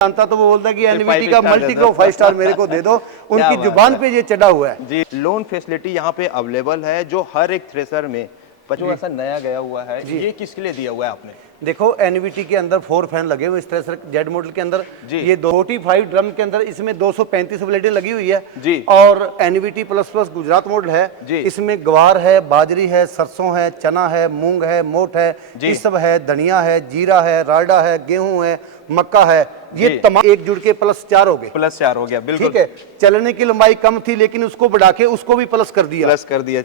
जानता तो वो बोलता कि एनवीटी का मल्टी क्रॉप 5 स्टार मेरे को दे दो। उनकी जुबान पे ये चढ़ा हुआ है जी। लोन फैसिलिटी यहाँ पे अवेलेबल है जो हर एक थ्रेसर में जो ऐसा नया गया हुआ है। ये किसके लिए दिया हुआ है आपने? देखो एनवीटी के अंदर 4 फैन लगे हुए इस थ्रेसर जेड मॉडल के अंदर। ये 45 ड्रम के अंदर इसमें 235 ब्लेडें लगी हुई है जी। और NVT plus plus Gujarat model है जी। इसमें ग्वार है, बाजरी है, सरसों है, चना है, मूंग है, मोट है, ये सब है, धनिया है, जीरा है, राडा है, गेहूं है, मक्का है। ये तमाम एक जुड़ के +4 हो गए। +4 हो गया, बिल्कुल ठीक है। चलने की लंबाई कम थी लेकिन उसको बढ़ा के उसको भी प्लस कर दिया।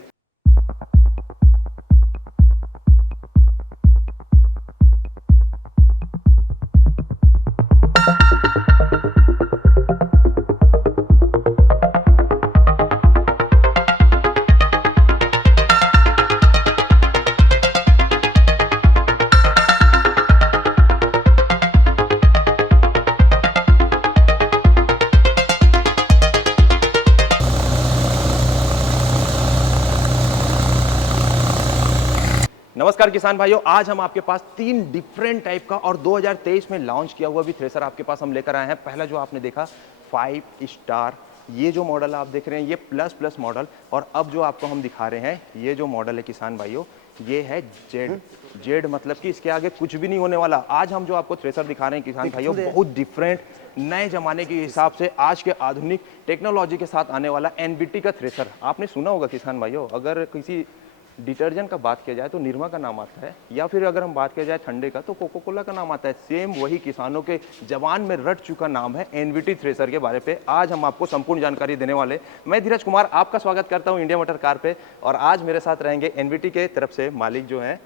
नमस्कार किसान भाइयों, आज हम आपके पास 3 डिफरेंट टाइप का और 2023 में लॉन्च किया हुआ भी थ्रेसर आपके पास हम लेकर आए हैं। पहला जो आपने देखा 5 स्टार, ये जो मॉडल आप देख रहे हैं ये प्लस मॉडल, और अब जो आपको हम दिखा रहे हैं ये जो मॉडल है किसान भाइयों ये है जेड मतलब कि इसके आगे कुछ भी नहीं होने वाला। आज हम जो आपको थ्रेसर दिखा रहे हैं किसान भाइयों बहुत डिफरेंट नए जमाने के हिसाब से आज के आधुनिक टेक्नोलॉजी के साथ आने वाला एनवीटी का थ्रेसर। आपने सुना होगा किसान भाइयों, अगर किसी डिटर्जेंट का बात किया जाए तो निरमा का नाम आता है, या फिर अगर हम बात किया जाए ठंडे का तो कोको कोला का नाम आता है। सेम वही किसानों के जबान में रट चुका नाम है एनवीटी थ्रेसर के बारे पे आज हम आपको संपूर्ण जानकारी देने वाले। मैं धीरज कुमार आपका स्वागत करता हूं इंडिया मोटर कार पे, और आज मेरे साथ रहेंगे एनवीटी के तरफ से मालिक जो हैं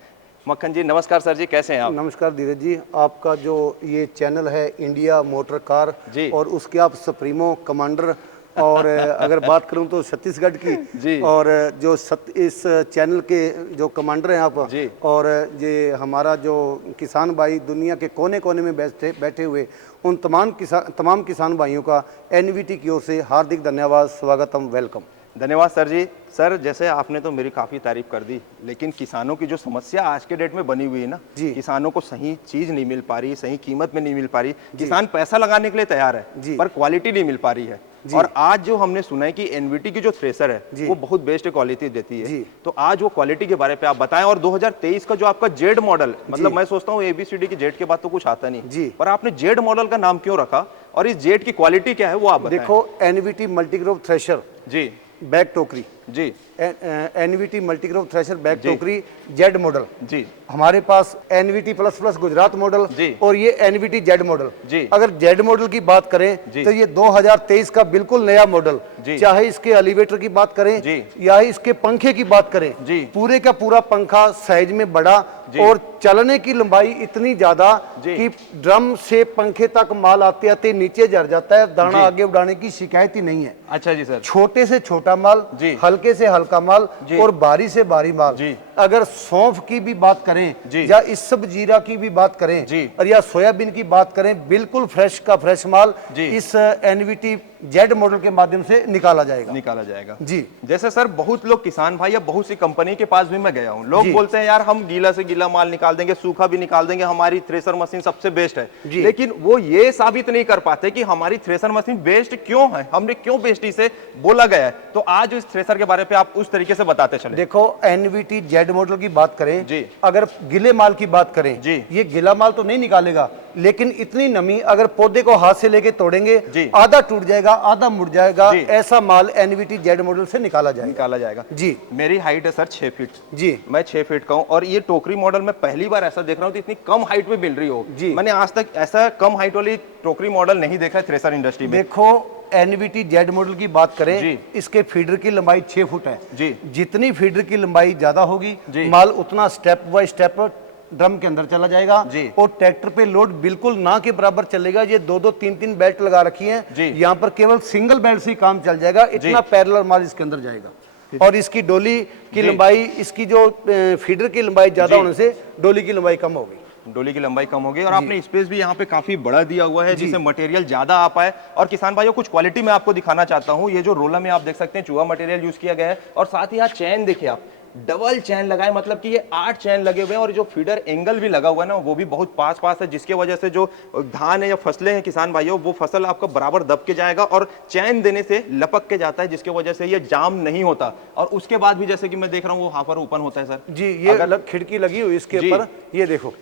मक्खन जी। नमस्कार सर जी, कैसे हैं आप? नमस्कार धीरज जी, आपका जो ये चैनल है इंडिया मोटर कार जी, और उसके आप सुप्रीमो कमांडर, और अगर बात करूं तो छत्तीसगढ़ की जी, और जो इस चैनल के जो कमांडर हैं आप जी, और ये हमारा जो किसान भाई दुनिया के कोने कोने में बैठे हुए उन तमाम किसान भाइयों का एनवीटी की ओर से हार्दिक धन्यवाद, स्वागतम, वेलकम। धन्यवाद सर जी। सर जैसे आपने तो मेरी काफ़ी तारीफ कर दी, लेकिन किसानों की जो समस्या आज के डेट में बनी हुई है ना, किसानों को सही चीज़ नहीं मिल पा रही, सही कीमत में नहीं मिल पा रही। किसान पैसा लगाने के लिए तैयार है पर क्वालिटी नहीं मिल पा रही है। और आज जो हमने सुना है कि एनवीटी की जो थ्रेसर है वो बहुत बेस्ट क्वालिटी देती है, तो आज वो क्वालिटी के बारे पे आप बताएं। और 2023 का जो आपका जेड मॉडल, मतलब मैं सोचता हूँ ABCD की जेड के बाद तो कुछ आता नहीं, पर आपने जेड मॉडल का नाम क्यों रखा और इस जेड की क्वालिटी क्या है वो आप बताएं। देखो एनवीटी मल्टीक्रॉप थ्रेशर जी, बैग टोकरी जी, एनवीटी मल्टीक्रॉप थ्रेशर बैग टोकरी जेड मॉडल जी, हमारे पास NVT plus plus Gujarat model और ये एनवीटी जेड मॉडल। अगर जेड मॉडल की बात करें तो ये 2023 का बिल्कुल नया मॉडल, चाहे इसके एलिवेटर की बात करें या इसके पंखे की बात करें, पूरे का पूरा पंखा साइज में बड़ा और चलने की लंबाई इतनी ज्यादा कि ड्रम से पंखे तक माल आते आते नीचे जर जाता है, दाना आगे बढ़ाने की शिकायत ही नहीं है। अच्छा जी सर। छोटे से छोटा माल, हल्के से हल्का माल और भारी से भारी माल। अगर सौंफ की भी बात करें या इस सब जीरा की भी बात करें और या सोयाबीन की बात करें, बिल्कुल फ्रेश का फ्रेश माल इस एनवीटी जेड मॉडल के माध्यम से निकाला जाएगा जी। जैसे सर बहुत लोग किसान भाई या बहुत सी कंपनी के पास भी मैं गया हूँ, लोग बोलते हैं यार हम गीला से गीला माल निकाल देंगे, सूखा भी निकाल देंगे, हमारी थ्रेसर मशीन सबसे बेस्ट है, लेकिन वो ये साबित नहीं कर पाते कि हमारी थ्रेसर मशीन बेस्ट क्यों है, हमने क्यों बेस्ट इसे बोला गया है। तो आज इस थ्रेसर के बारे पे आप उस तरीके से बताते चले। देखो एनवीटी जेड मॉडल की बात करें, अगर गिले माल की बात करें, ये गिला माल तो नहीं निकालेगा, लेकिन इतनी नमी अगर पौधे को हाथ से लेके तोड़ेंगे आधा टूट जाएगा आधा मुड़ जाएगा, ऐसा माल एनवीटी जेड मॉडल से निकाला जाएगा जी। मेरी हाइट है सर 6 फीट जी, मैं 6 फीट का हूँ, और ये टोकरी मॉडल में पहली बार ऐसा देख रहा हूँ इतनी कम हाइट में मिल रही हो जी। मैंने आज तक ऐसा कम हाइट वाली टोकरी मॉडल नहीं देखा है थ्रेसर इंडस्ट्री में। देखो एनवीटी जेड मॉडल की बात करें, इसके फीडर की लंबाई 6 फुट है जी। जितनी फीडर की लंबाई ज्यादा होगी माल उतना स्टेप बाय स्टेप ड्रम के अंदर चला जाएगा और ट्रैक्टर पे लोड बिल्कुल ना के बराबर चलेगा। ये 2-2 3-3 बेल्ट लगा रखी हैं, यहाँ पर केवल सिंगल बेल्ट से काम चल जाएगा, इतना पैरेलल माल इसके अंदर जाएगा। और इसकी डोली की लंबाई, इसकी जो फीडर की लंबाई ज्यादा होने से डोली की लंबाई कम होगी। डोली की लंबाई कम होगी और आपने स्पेस भी यहाँ पे काफी बड़ा दिया हुआ है जिससे मटेरियल ज्यादा आ पाए। और किसान भाइयों कुछ क्वालिटी में आपको दिखाना चाहता हूँ, ये जो रोलर में आप देख सकते हैं चूहा मटेरियल यूज किया गया है, और साथ ही यहाँ चैन देखिए आप, डबल चैन लगाए, मतलब कि ये 8 चैन लगे हुए हैं और जो फीडर एंगल भी लगा हुआ है ना वो भी बहुत पास है, जिसके वजह से जो धान है या फसलें हैं किसान भाइयों, वो फसल आपका बराबर दब के जाएगा और चैन देने से लपक के जाता है, जिसके वजह से ये जाम नहीं होता। और उसके बाद भी जैसे कि मैं देख रहा हूँ वो हाफर ओपन होता है सर जी। ये अलग खिड़की लगी हुई इसके ऊपर, ये देखो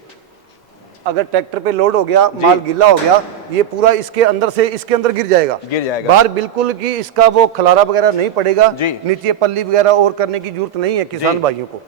अगर ट्रैक्टर पे लोड हो गया, माल गीला हो गया, ये पूरा इसके अंदर से इसके अंदर गिर जाएगा बाहर, बिल्कुल कि इसका वो खलारा वगैरह नहीं पड़ेगा, नीचे पल्ली वगैरह और करने की जरूरत नहीं है किसान भाइयों को।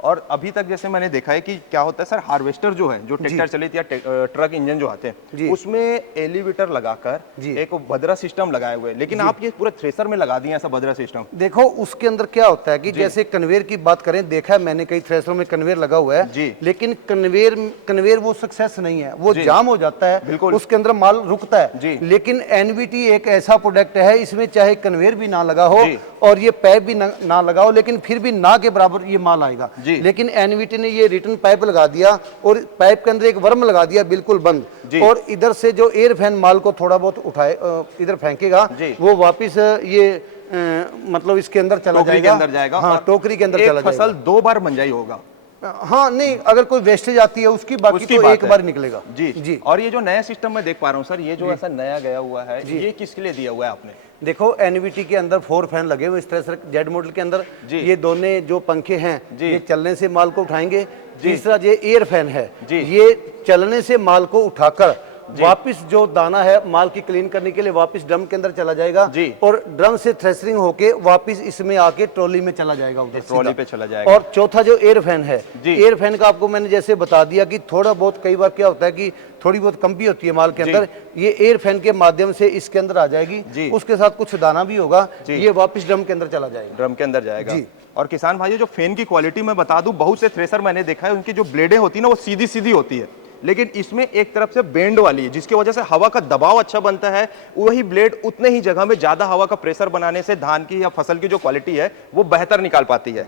और अभी तक जैसे मैंने देखा है कि क्या होता है सर, हार्वेस्टर जो है, जो ट्रैक्टर चलित या ट्रक इंजन जो आते हैं उसमें एलिवेटर लगाकर एक भद्रा सिस्टम लगाए हुए हैं, लेकिन आप ये पूरा थ्रेसर में लगा दिए ऐसा भद्रा सिस्टम। देखो उसके अंदर क्या होता है कि जैसे कन्वेयर की बात करें, देखा है मैंने कई थ्रेसरों में कन्वेयर लगा हुआ है, लेकिन कन्वेयर वो सक्सेस नहीं है, वो जाम हो जाता है, उसके अंदर माल रुकता है। लेकिन एनवीटी एक ऐसा प्रोडक्ट है, इसमें चाहे कन्वेयर भी ना लगा हो और ये पाइप भी ना लगा हो, लेकिन फिर भी ना के बराबर ये माल आएगा। लेकिन एनवीटी ने ये रिटर्न पाइप लगा दिया और पाइप के अंदर एक वर्म लगा दिया बिल्कुल बंद, और इधर से जो एयर फैन माल को थोड़ा बहुत उठाए इधर फेंकेगा, वो वापस ये मतलब इसके अंदर चला जाएगा, अंदर जाएगा। हाँ, टोकरी के अंदर चला जाएगा। फसल 2 बार मंजाई होगा। हाँ नहीं, अगर कोई वेस्टेज आती है उसकी बाकी तो एक बार निकलेगा। जी। और ये जो नया सिस्टम मैं देख पा रहा हूँ सर, ये जो ऐसा नया गया हुआ है, ये किसके लिए दिया हुआ है आपने? देखो एनवीटी के अंदर 4 फैन लगे हुए इस तरह से जेड मॉडल के अंदर, ये दोनों जो पंखे हैं ये चलने से माल को उठाएंगे। तीसरा ये एयर फैन है, ये चलने से माल को उठाकर वापस जो दाना है माल की क्लीन करने के लिए वापस ड्रम के अंदर चला जाएगा, और ड्रम से थ्रेशरिंग होके वापस इसमें आके ट्रॉली में चला जाएगा, उधर ट्रॉली पे चला जाएगा। और चौथा जो एयर फैन है, एयर फैन का आपको मैंने जैसे बता दिया कि थोड़ा बहुत कई बार क्या होता है कि थोड़ी बहुत कंपी होती है माल के अंदर, ये एयर फैन के माध्यम से इसके अंदर आ जाएगी, उसके साथ कुछ दाना भी होगा, ये वापस ड्रम के अंदर चला जाएगा, ड्रम के अंदर जाएगा। और किसान भाइयों, जो फैन की क्वालिटी मैं बता दूं, बहुत से थ्रेसर मैंने देखा है उनकी जो ब्लेडें होती है ना वो सीधी सीधी होती है, लेकिन इसमें एक तरफ से बेंड वाली है, जिसकी वजह से हवा का दबाव अच्छा बनता है। वही ब्लेड उतने ही जगह में ज्यादा हवा का प्रेशर बनाने से धान की या फसल की जो क्वालिटी है वो बेहतर निकाल पाती है।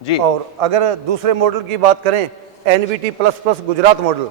जी। और अगर दूसरे मॉडल की बात करें, NVT plus plus Gujarat model,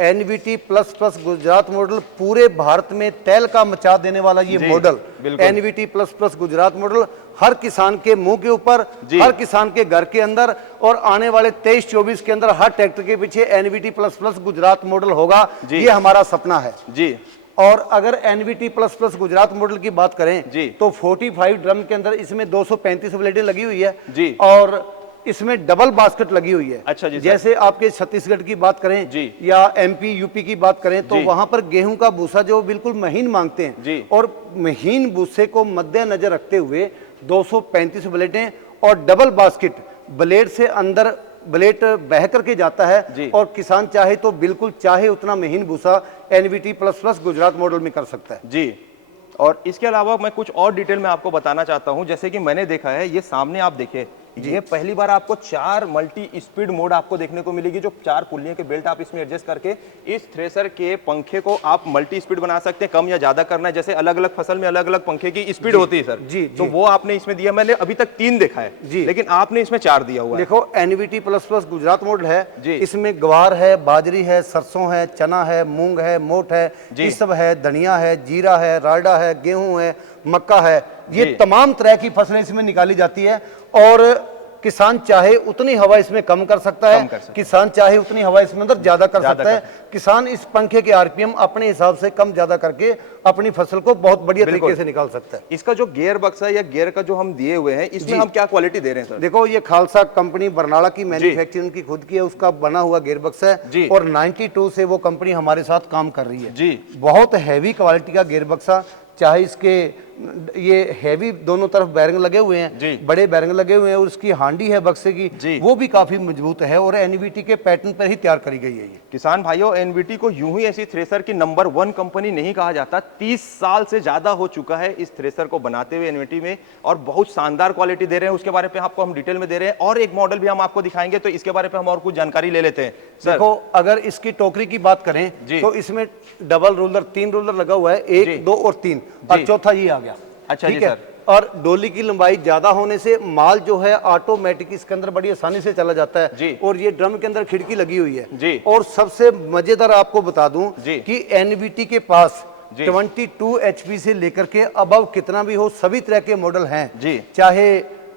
NVT plus plus Gujarat model पूरे भारत में तहलका मचा देने वाला ये model, NVT plus plus Gujarat model हर किसान के मुंह के ऊपर, हर किसान के घर के अंदर, और आने वाले 23-24 के अंदर हर ट्रैक्टर के पीछे NVT plus plus Gujarat model होगा, ये हमारा सपना है। जी। और अगर NVT plus plus Gujarat model की बात करें तो 45 ड्रम के अंदर इसमें 235 ब्लेडें लगी हुई है, और इसमें डबल बास्केट लगी हुई है। अच्छा जी। जैसे आपके छत्तीसगढ़ की बात करें या एमपी यूपी की बात करें तो वहां पर गेहूं का भूसा जो बिल्कुल महीन मांगते हैं, और महीन भूसे को मद्देनजर रखते हुए 235 ब्लेडें और डबल बास्केट, ब्लेड से अंदर ब्लेड बह करके जाता है, और किसान चाहे तो बिल्कुल चाहे उतना महीन भूसा NVT plus plus Gujarat model में कर सकता है। जी। और इसके अलावा मैं कुछ और डिटेल में आपको बताना चाहता हूं, जैसे कि मैंने देखा है, ये सामने आप देखिए, ये पहली बार आपको 4 मल्टी स्पीड मोड आपको देखने को मिलेगी, जो 4 पुल्लियों के बेल्ट आप इसमें एडजस्ट करके इस थ्रेसर के पंखे को आप मल्टी स्पीड बना सकते हैं, कम या ज्यादा करना है, जैसे अलग अलग फसल में अलग अलग पंखे की स्पीड होती है सर। तो वो आपने इसमें दिया, मैंने अभी तक 3 देखा है, लेकिन आपने इसमें 4 दिया हुआ है। देखो NVT plus plus Gujarat model है, इसमें ग्वार है, बाजरी है, सरसों है, चना है, मूंग है, मोट है, ये सब है, धनिया है, जीरा है, राडा है, गेहूं है, मक्का है, ये तमाम तरह की फसलें इसमें निकाली जाती है। और किसान चाहे उतनी हवा इसमें कम कर सकता है, किसान चाहे उतनी हवा इसमें अंदर ज्यादा कर सकता है। किसान इस पंखे के आरपीएम अपने हिसाब से कम ज्यादा करके अपनी फसल को बहुत बढ़िया तरीके से निकाल सकता है। इसका जो गियर बक्स है या गियर का जो हम दिए हुए हैं, इसमें हम क्या क्वालिटी दे रहे हैं सर? देखो ये खालसा कंपनी बरनाला की मैन्युफैक्चरिंग की खुद की है, उसका बना हुआ गियर बक्स है, और 92 से वो कंपनी हमारे साथ काम कर रही है। बहुत हैवी क्वालिटी का गियर बक्सा, चाहे इसके ये हैवी दोनों तरफ बैरिंग लगे हुए हैं, बड़े बैरिंग लगे हुए हैं, और उसकी हांडी है बक्से की, वो भी काफी मजबूत है, और एनवीटी के पैटर्न पर ही तैयार करी गई है ये। किसान भाइयों, एनवीटी को यूं ही ऐसी थ्रेसर की नंबर 1 कंपनी नहीं कहा जाता। 30 साल से ज्यादा हो चुका है इस थ्रेसर को बनाते हुए एनवीटी में, और बहुत शानदार क्वालिटी दे रहे हैं। उसके बारे में आपको हम डिटेल में दे रहे हैं, और एक मॉडल भी हम आपको दिखाएंगे, तो इसके बारे में हम और कुछ जानकारी ले लेते हैं सर। देखो अगर इसकी टोकरी की बात करें तो इसमें डबल रोलर 3 रोलर लगा हुआ है, 1, 2 और 3, और चौथा ये आ गया। अच्छा ठीक है। और डोली की लंबाई ज्यादा होने से माल जो है ऑटोमेटिक इसके अंदर बड़ी आसानी से चला जाता है, और ये ड्रम के अंदर खिड़की लगी हुई है। और सबसे मजेदार आपको बता दूं कि एनवीटी के पास 22 HP से लेकर के अबव कितना भी हो सभी तरह के मॉडल हैं, चाहे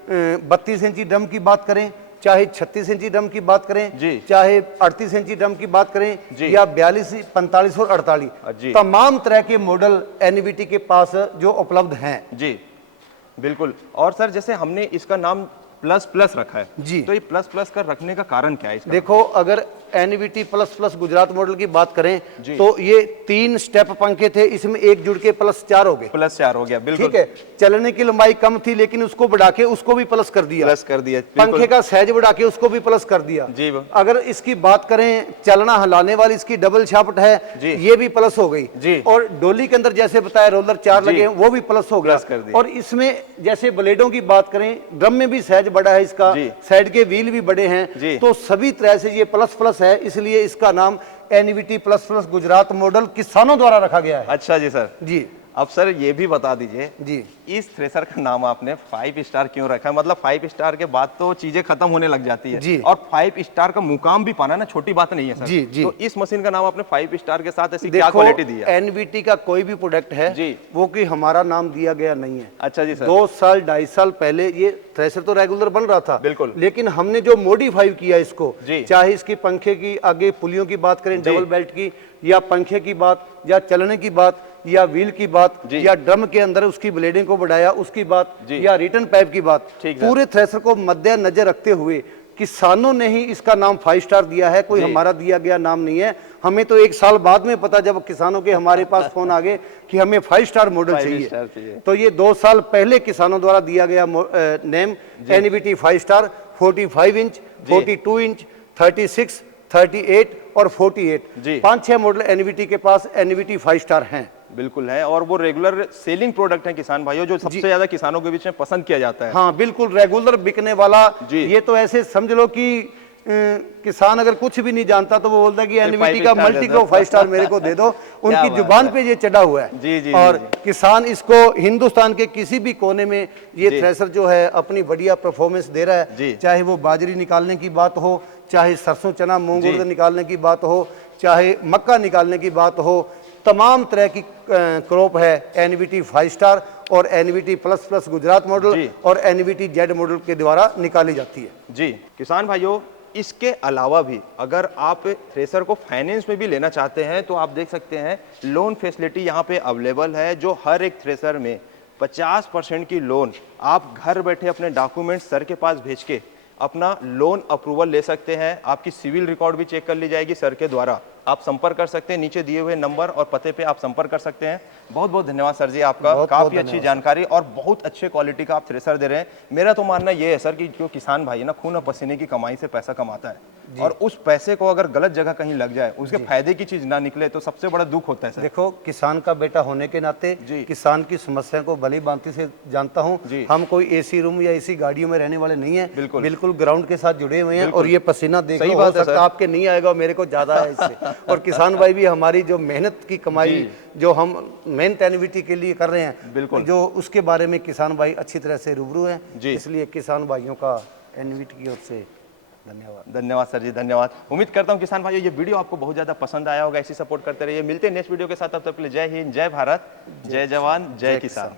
32 इंची ड्रम की बात करें, चाहे 36 इंची ड्रम की बात करें, जी। चाहे 38 इंची ड्रम की बात करें, या 42, 45 और 48, तमाम तरह के मॉडल एनवीटी के पास जो उपलब्ध हैं। जी बिल्कुल। और सर जैसे हमने इसका नाम प्लस प्लस रखा है जी, तो ये प्लस प्लस का रखने का कारण क्या है इसका? देखो, अगर NVT plus plus Gujarat model की बात करें तो ये 3 स्टेप पंखे थे, इसमें एक जुड़ के +4 हो गए। +4 हो गया, बिल्कुल ठीक है। चलने की लंबाई कम थी लेकिन उसको बढ़ा के उसको भी प्लस कर दिया, पंखे का साइज बढ़ा के उसको भी प्लस कर दिया जी। अगर इसकी बात करें चलना हिलाने वाली, इसकी डबल शाफ्ट है, ये भी प्लस हो गई जी। और डोली के अंदर जैसे बताया रोलर 4 लगे हैं, वो भी प्लस हो गया। और इसमें जैसे ब्लेडों की बात करें, ड्रम में भी साइज बड़ा है, इसका साइड के व्हील भी बड़े हैं, तो सभी तरह से ये प्लस प्लस है, इसलिए इसका नाम NVT plus plus Gujarat model किसानों द्वारा रखा गया है। अच्छा जी सर जी। अब सर ये भी बता दीजिए जी, इस थ्रेसर का नाम आपने 5 स्टार क्यों रखा है? मतलब 5 स्टार के बाद तो चीजें खत्म होने लग जाती है जी। और 5 स्टार का मुकाम भी पाना ना छोटी बात नहीं है सर जी, जी। तो इस मशीन का नाम आपने 5 स्टार के साथ ऐसी क्या क्वालिटी दी है? एनवीटी का कोई भी प्रोडक्ट है जी, वो कि हमारा नाम दिया गया नहीं है। अच्छा जी सर। 2 साल 2.5 साल पहले ये थ्रेसर तो रेगुलर बन रहा था, बिल्कुल, लेकिन हमने जो मॉडिफाई किया इसको, चाहे इसकी पंखे की आगे पुलियों की बात करें, डबल बेल्ट की, या पंखे की बात, या चलने की बात, या व्हील की बात, या ड्रम के अंदर उसकी ब्लेडिंग को बढ़ाया उसकी बात, या रिटर्न पाइप की बात, पूरे थ्रेसर को मद्देनजर रखते हुए किसानों ने ही इसका नाम 5 स्टार दिया है, कोई हमारा दिया गया नाम नहीं है। हमें तो 1 साल बाद में पता, जब किसानों के हमारे पास फोन आ गए कि हमें 5 स्टार मॉडल चाहिए, तो ये 2 साल पहले किसानों द्वारा दिया गया name NVT 5 star. 45 inch, 42 inch, 36, 38 और 48, 5-6 मॉडल एनवीटी के पास एनवीटी 5 स्टार हैं। बिल्कुल है, और वो रेगुलर सेलिंग प्रोडक्ट है किसान भाइयों, जो सबसे ज्यादा किसानों के बीच में पसंद किया जाता है। हाँ बिल्कुल, रेगुलर बिकने वाला। ये तो ऐसे समझ लो कि किसान अगर कुछ भी नहीं जानता तो वो बोलता है कि एनवीटी का मल्टी को 5 स्टार मेरे को दे दो, उनकी जुबान पे ये चढ़ा हुआ है। जी, और किसान इसको हिंदुस्तान के किसी भी कोने में ये थ्रेसर जो है अपनी बढ़िया परफॉर्मेंस दे रहा है, चाहे वो बाजरी निकालने की बात हो, चाहे सरसों चना मूंग उड़द निकालने की बात हो, चाहे मक्का निकालने की बात हो, तमाम तरह की क्रॉप है एनवीटी 5 स्टार और NVT plus plus Gujarat model और एनवीटी जेड मॉडल के द्वारा निकाली जाती है। जी किसान भाइयों, इसके अलावा भी अगर आप थ्रेसर को फाइनेंस में भी लेना चाहते हैं तो आप देख सकते हैं लोन फैसिलिटी यहाँ पे अवेलेबल है, जो हर एक थ्रेसर में 50% की लोन आप घर बैठे अपने डॉक्यूमेंट सर के पास भेज के अपना लोन अप्रूवल ले सकते हैं। आपकी सिविल रिकॉर्ड भी चेक कर ली जाएगी सर के द्वारा। आप संपर्क कर सकते हैं, नीचे दिए हुए नंबर और पते पे आप संपर्क कर सकते हैं। बहुत बहुत धन्यवाद सर जी आपका, काफी अच्छी जानकारी और बहुत अच्छे क्वालिटी का आप थ्रेसर दे रहे हैं। मेरा तो मानना ये है सर कि जो किसान भाई है ना, खून और पसीने की कमाई से पैसा कमाता है और उस पैसे को अगर गलत जगह कहीं लग जाए, उसके फायदे की चीज ना निकले तो सबसे बड़ा दुख होता है सर। देखो, किसान का बेटा होने के नाते किसान की समस्या को भली भांति से जानता हूँ। हम कोई एसी रूम या एसी गाड़ियों में रहने वाले नहीं है, बिल्कुल ग्राउंड के साथ जुड़े हुए हैं और ये पसीना देख हो सकता आपके नहीं आएगा, मेरे को ज्यादा है इससे। और किसान भाई भी हमारी जो मेहनत की कमाई जो हम मेहनत एनवीटी के लिए कर रहे हैं, बिल्कुल, जो उसके बारे में किसान भाई अच्छी तरह से रूबरू हैं, इसलिए किसान भाइयों का एनवीटी की ओर से धन्यवाद। धन्यवाद सर जी, धन्यवाद। उम्मीद करता हूं किसान भाइयों ये वीडियो आपको बहुत ज्यादा पसंद आया होगा। ऐसी सपोर्ट करते रहिए। मिलते हैं नेक्स्ट वीडियो के साथ, तब तक के लिए जय हिंद, जय भारत, जय जवान, जय किसान।